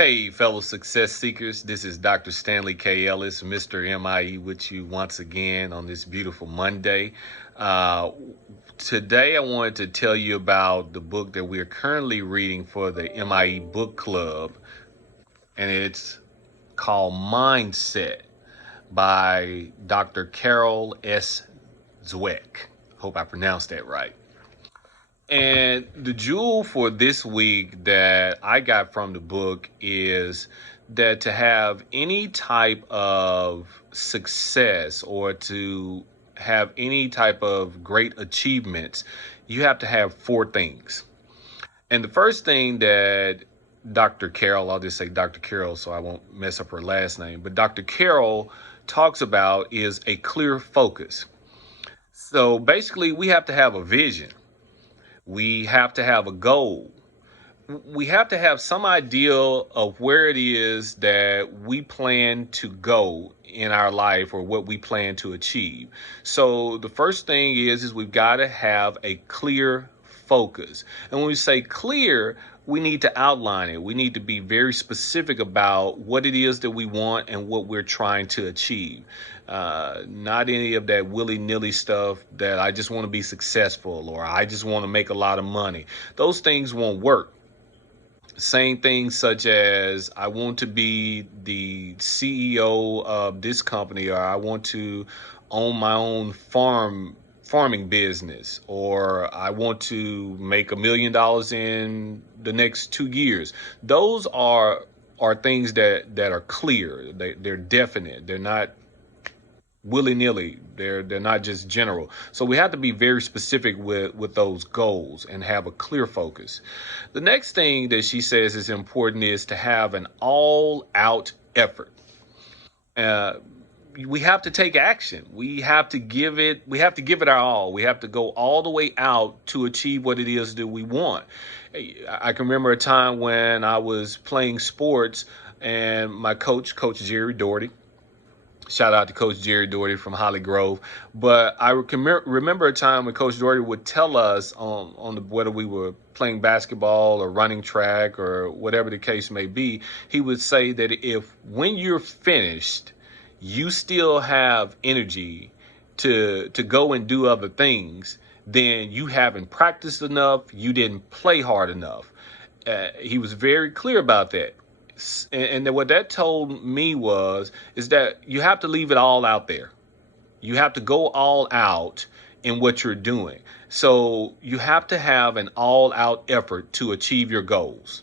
Hey, fellow success seekers, this is Dr. Stanley K. Ellis, Mr. M.I.E. with you once again on this beautiful Monday. Uh, Today, I wanted to tell you about the book that we're currently reading for the M.I.E. book club, and it's called Mindset by Dr. Carol S. Dweck. Hope I pronounced that right. And the jewel for this week that I got from the book is that to have any type of success or to have any type of great achievements, you have to have four things. And the first thing that Dr. Carol, I'll just say Dr. Carol so I won't mess up her last name, but Dr. Carol talks about is a clear focus. So basically, we have to have a vision. We have to have a goal. We have to have some idea of where it is that we plan to go in our life or what we plan to achieve. So the first thing is we've got to have a clear focus. And when we say clear, we need to outline it. We need to be very specific about what it is that we want and what we're trying to achieve. Not any of that willy-nilly stuff that I just want to be successful or I just want to make a lot of money. Those things won't work. Same things such as I want to be the CEO of this company, or I want to own my own farming business, or I want to make $1 million in the next 2 years. Those are things that are clear. They're definite. They're not willy-nilly. They're not just general. So we have to be very specific with those goals and have a clear focus. The next thing that she says is important is to have an all-out effort. We have to take action. We have to give it our all. We have to go all the way out to achieve what it is that we want. I can remember a time when I was playing sports and my coach, Coach Jerry Doherty. Shout out to Coach Jerry Doherty from Holly Grove. But I can remember a time when Coach Doherty would tell us whether we were playing basketball or running track or whatever the case may be, he would say that if when you're finished, you still have energy to go and do other things, then you haven't practiced enough, you didn't play hard enough. He was very clear about that. And what that told me is that you have to leave it all out there. You have to go all out in what you're doing. So you have to have an all out effort to achieve your goals.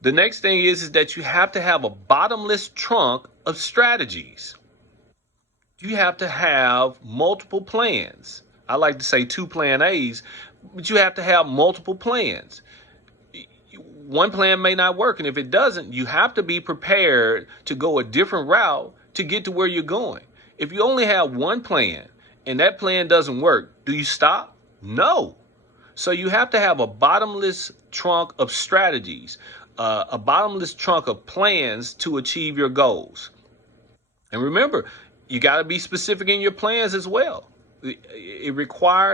The next thing is that you have to have a bottomless trunk of strategies. You have to have multiple plans. I like to say 2 plan A's, but you have to have multiple plans. One plan may not work, and if it doesn't, you have to be prepared to go a different route to get to where you're going. If you only have one plan and that plan doesn't work, do you stop? No. So you have to have a bottomless trunk of strategies, a bottomless trunk of plans to achieve your goals. And remember, you got to be specific in your plans as well.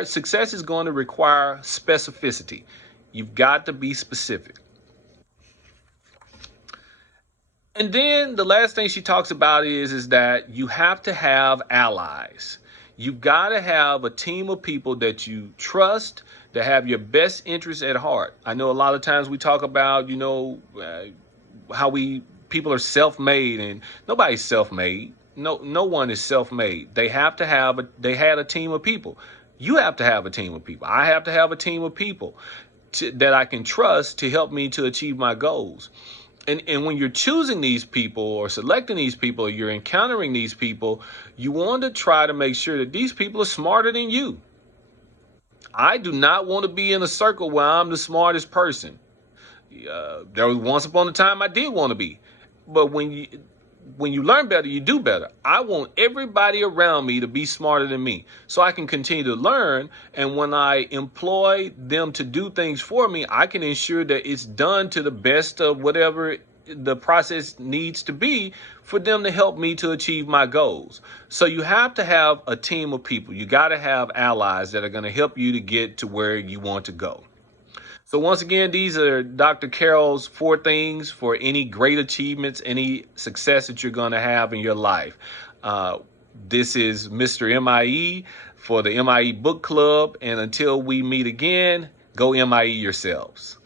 Success is going to require specificity. You've got to be specific. And then the last thing she talks about is that you have to have allies. You've got to have a team of people that you trust, that have your best interests at heart. I know a lot of times we talk about, how people are self-made, and nobody's self-made. No one is self-made. They had a team of people. You have to have a team of people. I have to have a team of people that I can trust to help me to achieve my goals. And when you're choosing these people or selecting these people, or you're encountering these people, you want to try to make sure that these people are smarter than you. I do not want to be in a circle where I'm the smartest person. There was once upon a time I did want to be. But when you learn better, you do better. I want everybody around me to be smarter than me so I can continue to learn. And when I employ them to do things for me, I can ensure that it's done to the best of whatever the process needs to be for them to help me to achieve my goals. So you have to have a team of people. You got to have allies that are going to help you to get to where you want to go. So once again, these are Dr. Carroll's 4 things for any great achievements, any success that you're going to have in your life. This is Mr. M.I.E. for the M.I.E. Book Club. And until we meet again, go M.I.E. yourselves.